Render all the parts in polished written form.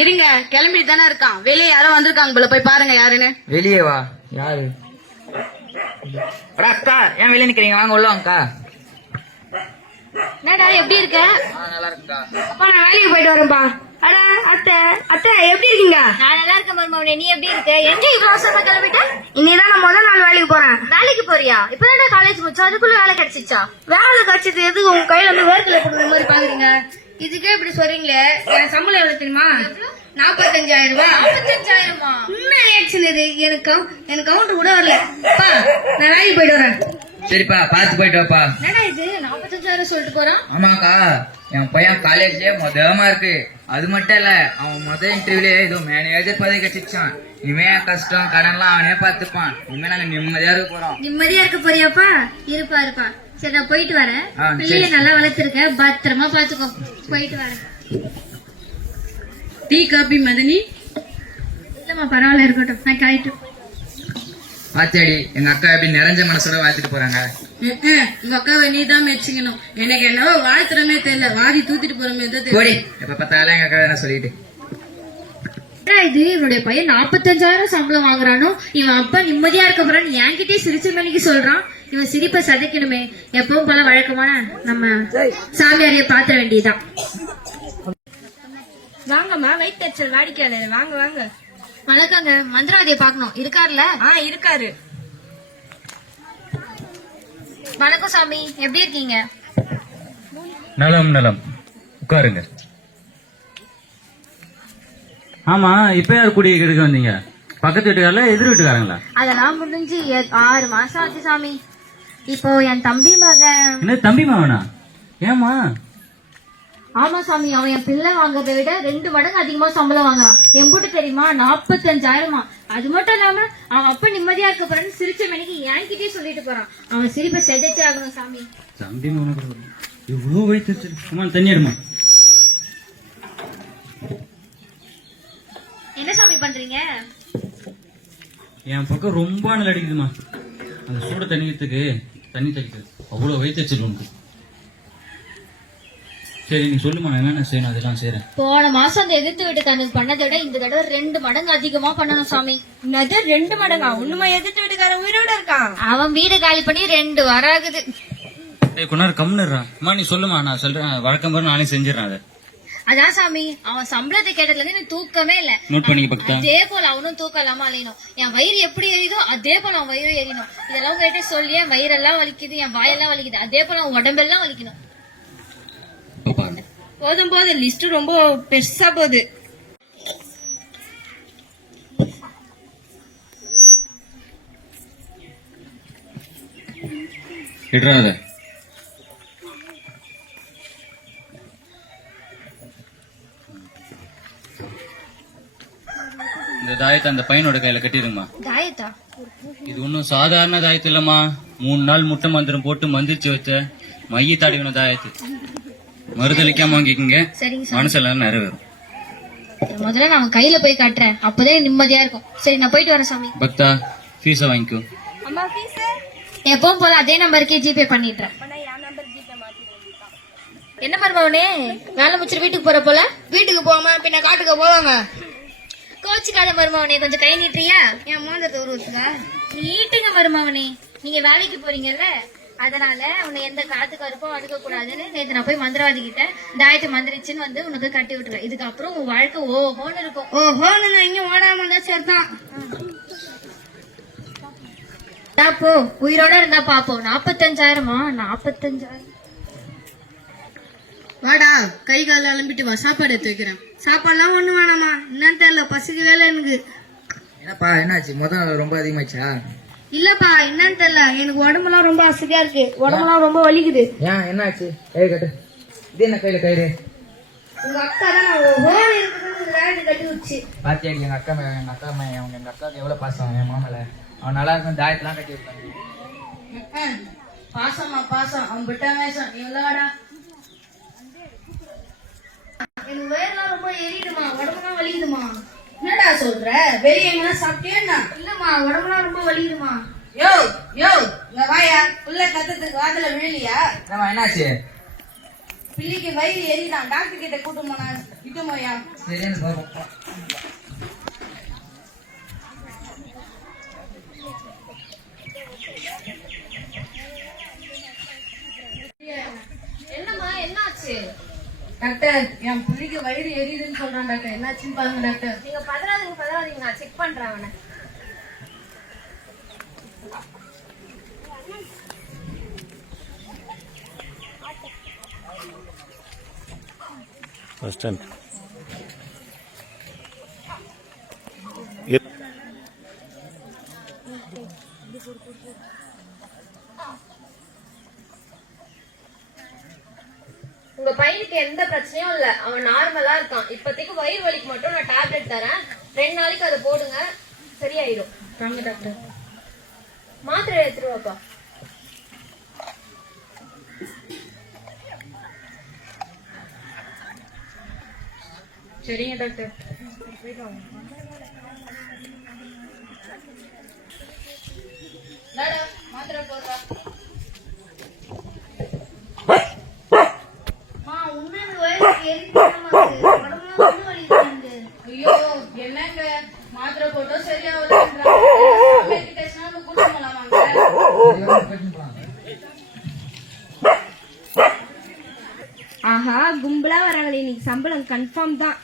இருங்க, கிளம்பிட்டு தானே இருக்கான். வெளியே யாரோ வந்திருக்காங்க போல, போய் பாருங்க யாருன்னு. வெளியே வா. யாரு? அக்கா, ஏன் வெளியே நிக்கிறீங்க? வாங்க உள்ள வாங்கக்கா. என்னடா எப்படி இருக்க? நல்லா இருக்குக்கா. அப்பா நான் வேலைக்கு போயிட்டு வரேன்ப்பா. அட அத்தை, அத்தை எப்படி இருக்கீங்க? நான் நல்லா இருக்கேன் மருமவனே, நீ எப்படி இருக்க? எங்க இவ்வளவு அவசரமா கிளம்பிட்ட? இன்னைதான் நான் முதல் நாள் வேலைக்கு போறேன். வேலைக்கு போறியா? இப்பதான் காலேஜ் முடிச்சா, அதுக்குள்ள வேலை கிடைச்சிச்சா? வேலை கிடைச்சது எதுக்கு உங்க கையில வந்து வேர்க்கல கொடுக்குற மாதிரி பாக்குறீங்க? இதுக்கே இப்படி சொல்றீங்களே. என் சம்பளம் எவ்வளவு தெரியுமா? 45,000 ரூபாய். 45,000? உண்மை ரியாக்ஷன் இது. எனக்கு கவுண்டர் கூட வரல. அப்பா நான் வேலைக்கு போயிட்டு வரேன். சரிப்பா, பார்த்து போயிட்டு வாப்பா. என்னடா இது 45,000 சொல்லிட்டு போறான்? ஆமாக்கா, என் பையன் காலேஜ்லயே முதமா இருக்கு. அது மட்டும் இல்ல, அவன் முதல் இன்டர்வியூலயே ஏதோ மேனேஜர் பதவி கிடைச்சிச்சான். இனிமே கஷ்டம் கடன்லாம் அவனே பார்த்துப்பான். இனிமே நாங்க நிம்மதியா இருக்க போறோம். நிம்மதியா இருக்க போறியாப்பா? இருப்பா. சரி நான் போயிட்டு வரேன். சரி. பிள்ளைய நல்லா வளர்த்திருக்க, பத்திரமா பாத்துக்கோ. போயிட்டு வரேன். டீ காபி மதனி? இல்லம்மா பரவாயில்ல, இருக்கட்டும். நான் காயிட்டு பாத்தியாடி, எங்க அக்கா எப்படி நிறைஞ்ச மனசோட வாழ்த்துட்டு போறாங்க. உங்க அக்காவை நீ தான் மெச்சிக்கணும். எனக்கு என்னவோ வாழ்த்துறமே தெரியல, வாதி தூத்திட்டு போறமே தான் போடி, எப்ப பார்த்தாலும் எங்க அக்கா என்ன சொல்லிட்டு. இது இவனுடைய பையன் 45,000 சம்பளம் வாங்குறானோ, இவன் அப்பா நிம்மதியா இருக்க போறான்னு என்கிட்டே சிரிச்ச மணிக்கு சொல்றான். இவன் சிரிப்பை சதைக்கணுமே. எப்பவும் போல வழக்கமான நம்ம சாமியாரைய பாத்திர வேண்டியதுதான். வாங்கம்மா, வெயிட் டச்சர் வாடிக்கையாளர், வாங்க வாங்க. வணக்கங்க, மந்திரவாதியை பாக்கணும். இருக்காருல? இருக்காரு. வணக்கம் சாமி, எப்படி இருக்கீங்க? நலம் உட்காருங்க. ஆமா, இப்ப யார் குடி கெடுக்க வந்தீங்க? பக்கத்து வீட்டுக்காரல எதிர் வீட்டுக்காரங்களா? அதெல்லாம் முடிஞ்சு 6 மாசம் ஆச்சு சாமி. இப்போ என் தம்பி மகன். என்ன தம்பி மகனா? ஏமா? ஆமா சாமி, அவன் என் பிள்ளை வாங்குறதை விட 2 மடங்கு அதிகமா சம்பளம் வாங்குறான். எம்பூட்டு தெரியுமா? 45,000. அது மட்டும் இல்லாம அவன் அப்ப நிம்மதியா இருக்க போறான்னு சிரிச்ச மணிக்கு என்கிட்டயே சொல்லிட்டு போறான். அவன் சிரிப்பை செதைச்சு ஆகணும் சாமி. தம்பி மகனுக்கு இவ்வளவு வயிற்று தண்ணி எடுமா. என்ன சாமி பண்றீங்க? என் பக்கம் ரொம்ப அனல் அடிக்குதுமா. அந்த சூட தண்ணிக்கிறதுக்கு தண்ணி தடிக்குது. அவ்வளவு வயிற்று உண்டு. சரி நீ சொல்லுமா, நான் என்னென்ன செய்யணும் அதெல்லாம் செய்யறேன். போன மாசம் அந்த எதிர்த்து வீட்டுக்காரனுக்கு பண்ணதை விட இந்த தடவை 2 மடங்கு அதிகமா பண்ணணும் சாமி. 2 மடங்கா? ஒண்ணுமா எதிர்த்து வீட்டுக்காரன் உயிரோட இருக்கான்? அவன் வீடு காலி பண்ணி 2 வாரம் ஆகுது. கொண்டாரு கம்னுறா. நீ சொல்லுமா, நான் சொல்றேன். வழக்கம் போல நானே செஞ்சிடறேன். அதை அதான் சாமி, அவன் சம்பளத்தை கேட்டதுல இருந்து எனக்கு தூக்கமே இல்ல. நோட் பண்ணி பக்தா. அதே போல அவனும் தூக்கம் இல்லாம அலையணும். என் வயிறு எப்படி எரியுதோ அதே போல அவன் வயிறு எரியணும். இதெல்லாம் கேட்டே சொல்லி என் வயிறெல்லாம் வலிக்குது, என் வாயெல்லாம் வலிக்குது. அதே போல அவன் உடம்பெல்லாம் வலிக்கணும். போதும் லிஸ்ட் ரொம்ப பெருசா போகுது. இந்த தாயத்தை அந்த பையனோட கையில கட்டிடுங்கம்மா. தாயத்தா? இது ஒன்னும் சாதாரண தாயத்து இல்லம்மா. 3 நாள் முட்டை மந்திரம் போட்டு மந்திரிச்சு வச்ச மைய தாடிக்கணும் தாயத்து. மறுதளிக்காம வாங்கிக்கோங்க, மனசெல்லாம் நிறைவேறும். முதல்ல நான் அவன் கையில போய் காட்டுறேன், அப்பதான் நிம்மதியா இருக்கும். சரி நான் போயிட்டு வரேன் சாமி. பக்தா, ஃபீஸ வாங்கிக்கோ. எப்பவும் போல அதே நம்பருக்கே ஜிபே பண்ணிடுறேன். என்ன மருமவனே, வேலை முடிச்சிட்டு வீட்டுக்கு போற போல? வீட்டுக்கு போகாம பின்ன காட்டுக்கு போவாங்க. கோச்சுக்காத மருமவனே, கொஞ்சம் கை நீட்டுறியா? என் மோதிரத்தை உருவத்துக்கா? நீட்டுங்க மருமவனே, நீங்க வேலைக்கு போறீங்கல்ல, அதனால உன்னை எந்த காத்து கருப்பும் அடுக்க கூடாதுன்னு நேத்து நான் போய் மந்திரவாதி கிட்ட தாயத்தை மந்திரிச்சுன்னு வந்து உனக்கு கட்டி விட்டுருவேன். இதுக்கப்புறம் உன் வாழ்க்கை ஓஹோன்னு இருக்கும். ஓஹோன்னு நான் இங்க ஓடாம இருந்தா சரிதான். போ, உயிரோட இருந்தா பாப்போம். 45,000? 45,000? வாடா, கை கால அலம்பிட்டு வா, சாப்பாடு எடுத்து வைக்கிறேன். சாப்பாடுலாம் ஒண்ணு வேணாமா? என்னன்னு தெரியல, பசிக்கு வேலை எனக்கு. என்னப்பா, என்னாச்சு? முதல் நாள் ரொம்ப அதிகமாச்சா? இல்லப்பா, என்னன்னு தெரியல, எனக்கு உடம்புலாம் ரொம்ப அசதியா இருக்கு. உடம்புலாம் ரொம்ப வலிக்குது. ஏன் என்னாச்சு? கை கட்டு. இது என்ன கையில கயிறு? உங்க அக்கா தான் நான் ஓஹோன்னு இருக்குன்னு கட்டி வச்சு. பாத்தியாடி, எங்க அக்கா எங்க அக்காவுக்கு எவ்வளவு பாசம் என் மாமல. அவன் நல்லா இருக்கும், தாயத்தெல்லாம் கட்டி வைப்பாங்க. பாசம் அவன் விட்டா வேஷம். நீ உள்ளவாடா. எனக்கு வயிறுலாம் ரொம்ப எரியுதுமா, உடம்புலாம் வலிக்குதுமா. என்னடா சொல்ற? வெளியே எங்கன்னா சாப்பிட்டேன்னா? இல்லம்மா, உடம்புலாம் ரொம்ப வலிக்குதுமா. யோ இங்க வாயா. புள்ள கத்தத்துக்கு வாதல விழலியா? என்னாச்சு? பிள்ளைக்கு வயிறு எரிதான், டாக்டர் கிட்ட கூட்டு போனா. சரின்னு பாப்போம். என்னம்மா என்னாச்சு? டாக்டர் என் பிள்ளைக்கு வயிறு எரியுதுன்னு சொல்றான் டாக்டர், என்னாச்சுன்னு பாருங்க டாக்டர். நீங்க பதறாதீங்க, நான் செக் பண்றேன் அவனை. First time. உங்க பையனுக்கு எந்த பிரச்சனையும் இல்ல, அவன் நார்மலா இருக்கான். இப்போதைக்கு வயிறு வலிக்கு மட்டும் நான் டேப்லெட் தரேன், 2 நாளைக்கு அதை போடுங்க, சரியாயிடும். வாங்க டாக்டர். மாத்திரை எடுத்துட்டு வாப்பா. சரிங்க டாக்டர். மாத்திரை போடுறா. ஐயோ என்னங்க மாத்திரை போட்டோம் சரியாவது கூட்டலாம் வாங்க. ஆஹா, கும்பலா வராங்களே, இன்னைக்கு சம்பளம் கன்ஃபார்ம் தான்.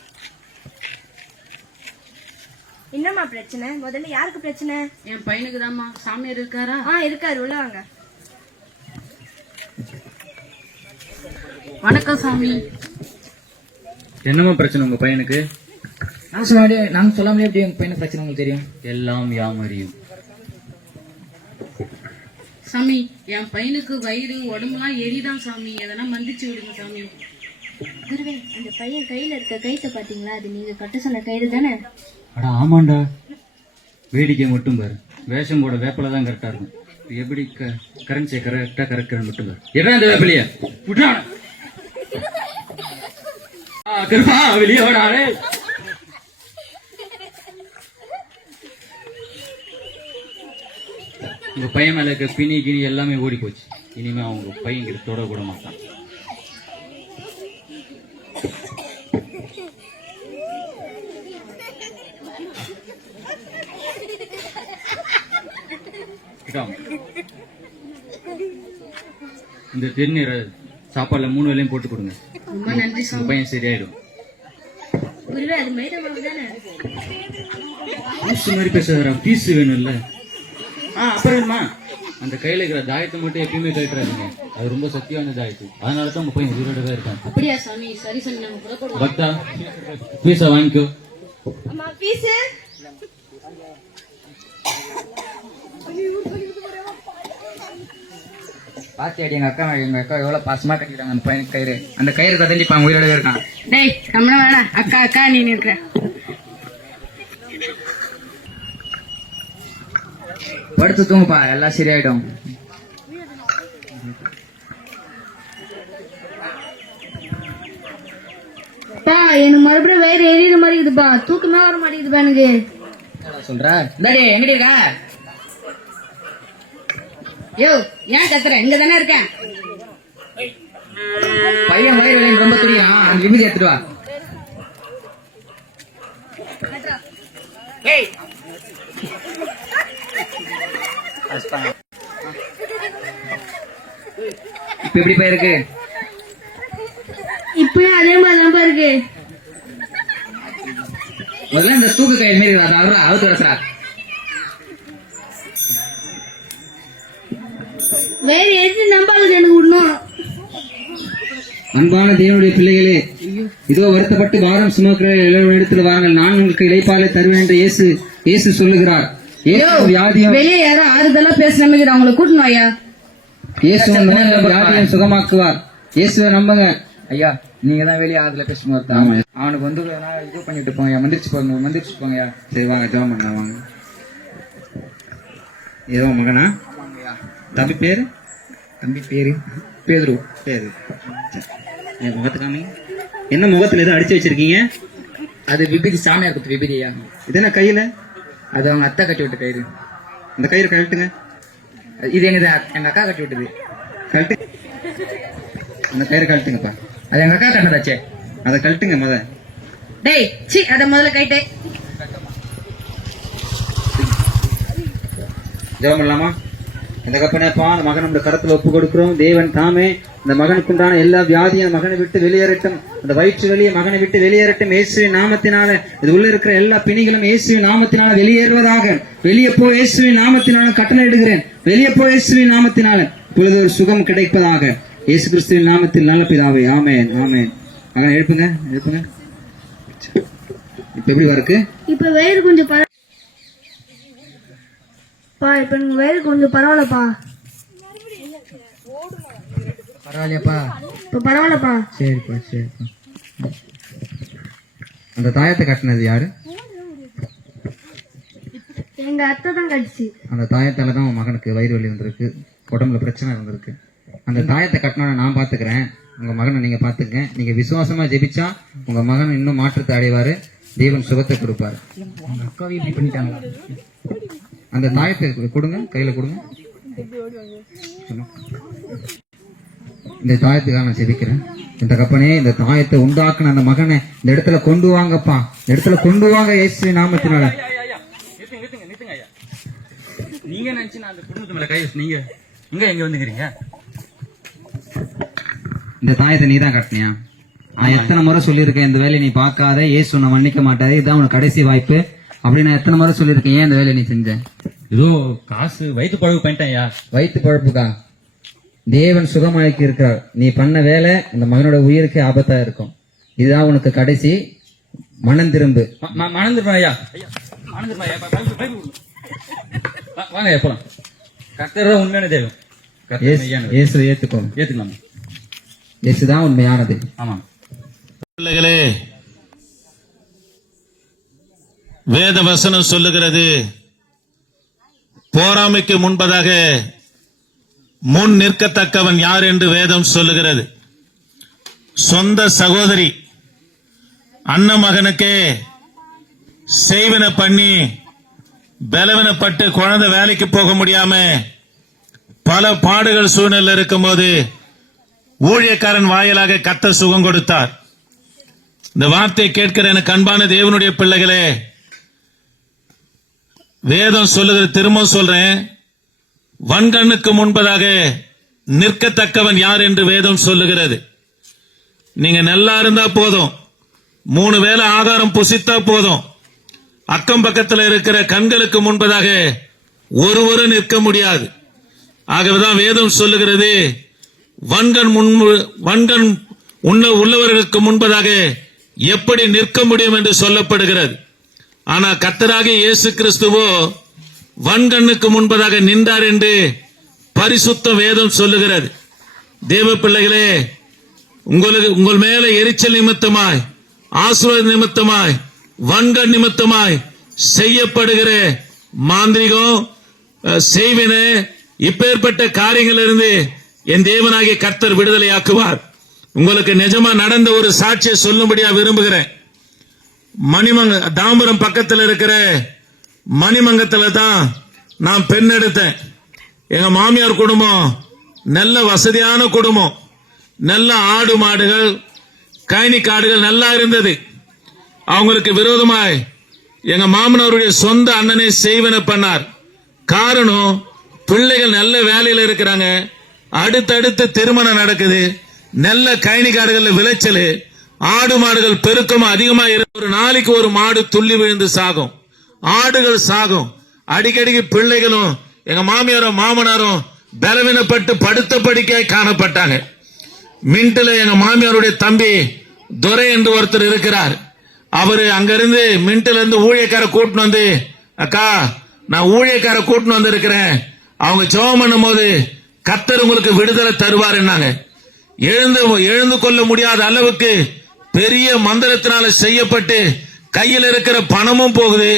என்னம்மா பிரச்சனை? முதல்ல யாருக்கு பிரச்சனை? என் பையனுக்கு தான்மா. சாமியார் இருக்காரா? இருக்காரு, உள்ள வாங்க. வணக்கம் சாமி. என்னம்மா பிரச்சனை உங்க பையனுக்கு? நாங்க சொல்லாமலே எப்படி எங்க பையனுக்கு பிரச்சனை உங்களுக்கு தெரியும்? எல்லாம் யாம் அறியும். சாமி என் பையனுக்கு வயிறு உடம்புலாம் எரிதான் சாமி, எதனா மந்திச்சு விடுங்க சாமி. குருவே, அந்த பையன் கையில இருக்க கைத்தை பாத்தீங்களா? அது நீங்க கட்ட சொன்ன கயிறு தானே? அட ஆமாண்டா, வேடிக்கை மட்டும் பாரு, வேஷம் போட வேப்பில தான் கரெக்டா இருக்கும். எப்படி கரன்சியை கரெக்டா கரெக்ட் மட்டும் பாரு. என்ன இந்த வேப்பிலைய விட்டான வெளியே ஓடாரு. உங்க பையன் மேல இருக்க பிணி கிணி எல்லாமே ஓடி போச்சு. இனிமே அவங்க பையன் கிட்ட தொட கூட மாட்டான். இந்த திருநீரை சாப்பாடுல 3 வேளையும் போட்டு கொடுங்க. ரொம்ப நன்றி உங்க பையன் சரியாயிடும். குருவே, அது மைதா மாவு தானே? பீஸ் மாதிரி பேசுறா, பீஸ் வேணும்ல. அப்புறமா அந்த கையில இருக்கிற தாயத்தை மட்டும் எப்பயுமே கட்டுறாங்க, அது ரொம்ப சக்தியான தாயத்து. அதனாலதான் உங்க பையன் உயிரோட தான் இருக்கான். அப்படியா சாமி? சரி சாமி, நம்ம புறப்படுவோம். பக்தா, பீஸா வாங்கிக்கோ. அம்மா பீஸு. பாத்தியாடி எங்க அக்கா எவ்வளவு பாசமா கட்டிக்கிறாங்க அந்த பையனுக்கு கயிறு. அந்த கயிறு கதண்டி பான் உயிரோட இருக்கான். டேய் நம்மள வேணா, அக்கா அக்கா நீ நிற்கிற. படுத்து தூங்குப்பா, எல்லாம் சரியாயிடும். எனக்கு மறுபடியும் வயிறு எரியுற மாதிரி இருக்குதுப்பா, தூக்கமே வர மாட்டேங்குதுப்பா எனக்கு. சொல்ற டேடி எங்கடி இருக்க? யோ ஏன் கத்துற? இங்க தானே இருக்கேன். பையன் வயிறு வலின்னு ரொம்ப தெரியும், அந்த விபூதி எடுத்துட்டு வா. இப்ப எப்படி போயிருக்கு? இப்பயும் அதே மாதிரிதான் இருக்கு. முதல்ல இந்த தூக்கு கயிறு மாரி அவுத்து வரா. வேற எது நம்பாது எனக்கு விடணும். அன்பான தேவனுடைய பிள்ளைகளே, இதோ வருத்தப்பட்டு வாரம் சுமக்கிற இடத்துல வாருங்கள், நான் உங்களுக்கு இளைப்பாலை தருவேன் என்று இயேசு சொல்லுகிறார். வியாதியம் வெளியே யாரோ ஆறுதலா பேசுற மாதிரி அவங்களை கூட்டணும் ஐயா. இயேசு வியாதியம் சுகமாக்குவார். இயேசுவை நம்புங்க. ஐயா நீங்க தான் வெளியே ஆறுதல பேசும்போது அவனுக்கு வந்து இது பண்ணிட்டு போங்க, மந்திரிச்சு போங்கய்யா. சரி வாங்க, ஜெபம் பண்ணலாம் வாங்க. ஏதோ மகனா? தம்பி பேரு? தம்பி பேரு பேதுரு. பேரு என் முகத்து காமி. என்ன முகத்துல எதுவும் அடிச்சு வச்சிருக்கீங்க? அது விபூதி, சாமியார் கொடுத்த விபூதி ஐயா. இது என்ன கையில? அது அவங்க அத்தா கட்டி விட்ட கயிறு. அந்த கயிறு கழட்டுங்க. இது எங்க அக்கா கட்டி விட்டது. கழட்டு. அந்த கயிறு கழட்டுங்கப்பா. அது எங்க அக்கா கண்ணதாச்சே. அதை கழட்டுங்க. டேய் சி அத முதல்ல கைட்டே. ஜெபம் பண்ணலாமா? இந்த கப்பனேப்பா அந்த மகன் நம்முடைய கரத்துல ஒப்பு கொடுக்கிறோம். தேவன் தாமே இந்த மகனுக்கு உண்டான எல்லா வியாதியும் அந்த மகனை விட்டு வெளியேறட்டும். அந்த வயிற்று வலியை மகனை விட்டு வெளியேறட்டும். இயேசுவின் நாமத்தினால இது உள்ள இருக்கிற எல்லா பிணிகளும் இயேசுவின் நாமத்தினால வெளியேறுவதாக. வெளியே போ இயேசுவின் நாமத்தினால கட்டளையிடுகிறேன். வெளியே போ இயேசுவின் நாமத்தினால இப்பொழுது ஒரு சுகம் கிடைப்பதாக. இயேசு கிறிஸ்துவின் நாமத்தில் நல்ல பிதாவே, ஆமென் ஆமென். மகன் எழுப்புங்க எழுப்புங்க. இப்ப எப்படி இருக்கு? இப்ப வயிறு கொஞ்சம் இப்ப எனக்கு வயிறு கொஞ்சம் பரவாயில்லப்பா. பரவாயில்லையாப்பா? இப்ப பரவாயில்லப்பா. சரிப்பா சரிப்பா. அந்த தாயத்தை கட்டினது யாரு? எங்க அத்தை தான் கடிச்சு. அந்த தாயத்தால தான் உன் மகனுக்கு வயிறு வலி வந்திருக்கு, உடம்புல பிரச்சனை இருந்திருக்கு. அந்த தாயத்தை கட்டினா நான் பாத்துக்கிறேன், உங்க மகனை நீங்க பாத்துக்க. நீங்க விசுவாசமா ஜெபிச்சா உங்க மகன் இன்னும் மாற்றத்தை அடைவாரு, தேவன் சுகத்தை கொடுப்பாரு. அக்காவை இப்படி பண்ணிட்டாங்க. அந்த தாயத்தை கொடுங்க, கையில கொடுங்க. இந்த தாயத்துக்காக நான் ஜெபிக்கிறேன். இந்த கப்பனே இந்த தாயத்தை உண்டாக்குன அந்த மகனை இந்த இடத்துல கொண்டு வாங்கப்பா, இந்த இடத்துல கொண்டு வாங்க இயேசு நாமத்தினால. நீங்க நினைச்சு நான் அந்த குடும்பத்து மேல கை வச்சு நீங்க எங்க வந்துக்கிறீங்க? இந்த தாயத்தை நீ தான் கட்டினியா? நான் எத்தனை முறை சொல்லியிருக்கேன் இந்த வேலையை நீ பார்க்காத, ஏசு உன்னை மன்னிக்க மாட்டாரு, இதுதான் உனக்கு கடைசி வாய்ப்பு அப்படின்னு நான் எத்தனை முறை சொல்லியிருக்கேன். ஏன் இந்த வேலையை நீ செஞ்ச? ஏதோ காசு வயிற்று பழகு பண்ணிட்டேன்யா. வயிற்று பழப்புக்கா? தேவன் சுகமாக்கி இருக்கிறார். நீ பண்ண வேலை இந்த மகனோட உயிருக்கு ஆபத்தா இருக்கும். இதுதான் உனக்கு கடைசி. மனம் திரும்பு. மணந்துருப்பேன் ஐயா, மணந்துருப்பேன் ஐயா. வாங்க ஐயா போலாம். கர்த்தர் தான் உண்மையான தெய்வம். இயேசு ஏத்துக்கோ. ஏத்துக்கலாமா? இயேசுதான் உண்மையானது. ஆமா. பிள்ளைகளே, வேத வசனம் சொல்லுகிறது, போராமைக்கு முன்பதாக முன் நிற்கத்தக்கவன் யார் என்று வேதம் சொல்லுகிறது. சொந்த சகோதரி அண்ணன் மகனுக்கே செய்வன பண்ணி பலவீனப்பட்டு குழந்தை வேலைக்கு போக முடியாம பல பாடுகள் சூழ்நிலை இருக்கும் போது ஊழியக்காரன் வாயிலாக கர்த்தர் சுகம் கொடுத்தார். இந்த வார்த்தையை கேட்கிற எனக்கு அன்பான தேவனுடைய பிள்ளைகளே, வேதம் சொல்லுகிற, திரும்ப சொல்றேன், வன்கண்ணுக்கு முன்பதாக நிற்கத்தக்கவன் யார் என்று வேதம் சொல்லுகிறது. நீங்க நல்லா இருந்தா போதும், 3 வேளை ஆகாரம் புசித்தா போதும், அக்கம் பக்கத்தில் இருக்கிற கண்களுக்கு முன்பதாக ஒருவரும் நிற்க முடியாது. ஆகவேதான் வேதம் சொல்லுகிறது, வன்கண் உள்ளவர்களுக்கு முன்பதாக எப்படி நிற்க முடியும் என்று சொல்லப்படுகிறது. ஆனா கர்த்தராகிய இயேசு கிறிஸ்துவோ வன்கண்ணுக்கு முன்பதாக நின்றார் என்று பரிசுத்த வேதம் சொல்லுகிறது. தேவ பிள்ளைகளே, உங்கள் மேல எரிச்சல் நிமித்தமாய், ஆசீர்வாத நிமித்தமாய், வன்கண் நிமித்தமாய் செய்யப்படுகிற மாந்திரிகம், செய்வின, இப்பேற்பட்ட காரியங்களிலிருந்து என் தேவனாகிய கர்த்தர் விடுதலையாக்குவார். உங்களுக்கு நிஜமா நடந்த ஒரு சாட்சியை சொல்லும்படியா விரும்புகிறேன். தாம்பரம் பக்கத்தில் இருக்கிற மணிமங்கத்துல தான் நான் பெண் எடுத்தேன். எங்க மாமியார் குடும்பம் நல்ல வசதியான குடும்பம், நல்ல ஆடு மாடுகள், கைனி காடுகள் நல்லா இருந்தது. அவங்களுக்கு விரோதமாய் எங்க மாமனாருடைய சொந்த அண்ணனை செய்வன பண்ணார். காரணம், பிள்ளைகள் நல்ல வேலையில இருக்கிறாங்க, அடுத்தடுத்து திருமணம் நடக்குது, நல்ல கைனி காடுகள் விளைச்சல், ஆடு மாடுகள் பெருக்கம் அதிகமா இருக்கு. ஒரு நாளைக்கு ஒரு மாடு துள்ளி விழுந்து சாகும், ஆடுகள் சாகும். அடிக்கடிக்கு பிள்ளைகளும் எங்க மாமியாரும் மாமனாரும் பலவீனப்பட்டு படுத்த படிக்க காணப்பட்டாங்க. மின்ட்ல எங்க மாமியாருடைய தம்பி துரை என்று ஒருத்தர் இருக்கிறார். அவரு அங்கிருந்து மின்ட்ல இருந்து ஊழியக்கார கூட்டின்னு வந்து, அக்கா நான் ஊழியக்கார கூட்டின்னு வந்து இருக்கிறேன், அவங்க ஜெபம் பண்ணும் போது கர்த்தர் உங்களுக்கு விடுதலை தருவார் என்னாங்க. எழுந்து கொள்ள முடியாத அளவுக்கு பெரிய மந்திரத்தினால செய்யப்பட்டு கையில் இருக்கிற பணமும் போகுது,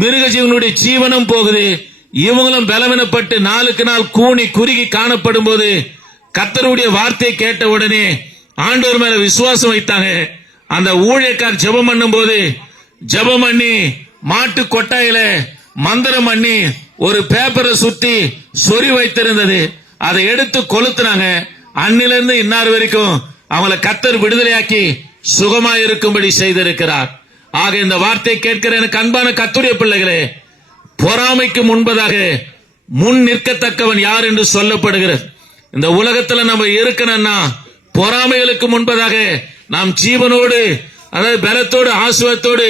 மிருக ஜீவனுடைய ஜீவனும் போகுது. இவங்களும் பலவீனப்பட்டு நாளுக்கு நாள் கூனி குறுகி காணப்படும் போது கர்த்தருடைய வார்த்தையை கேட்ட உடனே ஆண்டவர் மேல விசுவாசம் வைத்தாங்க. அந்த ஊழியக்கார் ஜெபம் பண்ணும் போது ஜெபம் பண்ணி மாட்டு கொட்டாயில மந்திரம் பண்ணி ஒரு பேப்பரை சுத்தி சொறி வைத்திருந்தது, அதை எடுத்து கொளுத்துனாங்க. அன்னிலிருந்து இன்னார் வரைக்கும் அவங்களை கர்த்தர் விடுதலையாக்கி சுகமாயிருக்கும்படி செய்திருக்கிறார். ஆக இந்த வார்த்தை கேட்கிற எனக்கு அன்பான கர்த்தருடைய பிள்ளைகளே, பொறாமைக்கு முன்பதாக முன் நிற்கத்தக்கவன் யார் என்று சொல்லப்படுகிறது. இந்த உலகத்துல நம்ம இருக்கணும்னா பொறாமைகளுக்கு முன்பதாக நாம் ஜீவனோடு, அதாவது பலத்தோடு, ஆசுவத்தோடு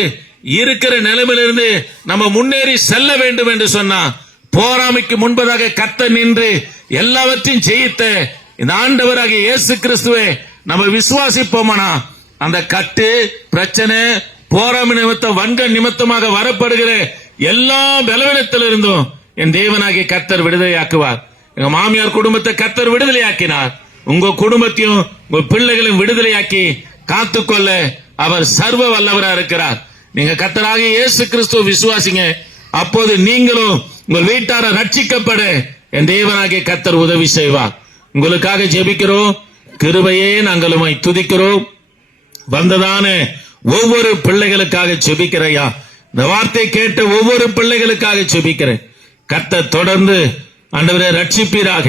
இருக்கிற நிலைமையிலிருந்து நம்ம முன்னேறி செல்ல வேண்டும் என்று சொன்னா, பொறாமைக்கு முன்பதாக கர்த்தர் நின்று எல்லாவற்றையும் ஜெயித்த இந்த ஆண்டவராகிய இயேசு கிறிஸ்துவை நம்ம விசுவாசிப்போமானா, அந்த கட்டு, பிரச்சனை, போராமை நிமித்தம், வன்க நிமித்தமாக வரப்படுகிற எல்லா பலவீனத்திலிருந்தும் என் தேவனாகிய கர்த்தர் விடுதலையாக்குவார். எங்க மாமியார் குடும்பத்தை கர்த்தர் விடுதலையாக்கினார். உங்க குடும்பத்தையும் உங்க பிள்ளைகளையும் விடுதலையாக்கி காத்துக்கொள்ள அவர் சர்வ வல்லவரா இருக்கிறார். நீங்க கர்த்தராகிய இயேசு கிறிஸ்துவ விசுவாசிங்க. அப்போது நீங்களும் உங்கள் வீட்டார ரட்சிக்கப்பட என் தேவனாகிய கர்த்தர் உதவி செய்வார். உங்களுக்காக ஜெபிக்கிறோம். கிருபையே நாங்கள் உம்மை துதிக்கிறோம். வந்ததான ஒவ்வொரு பிள்ளைகளுக்காக ஜெபிக்கிறையா. இந்த வார்த்தை கேட்ட ஒவ்வொரு பிள்ளைகளுக்காக ஜெபிக்கிறேன். கர்த்தர் தொடர்ந்து ஆண்டவரே ரட்சிப்பீராக.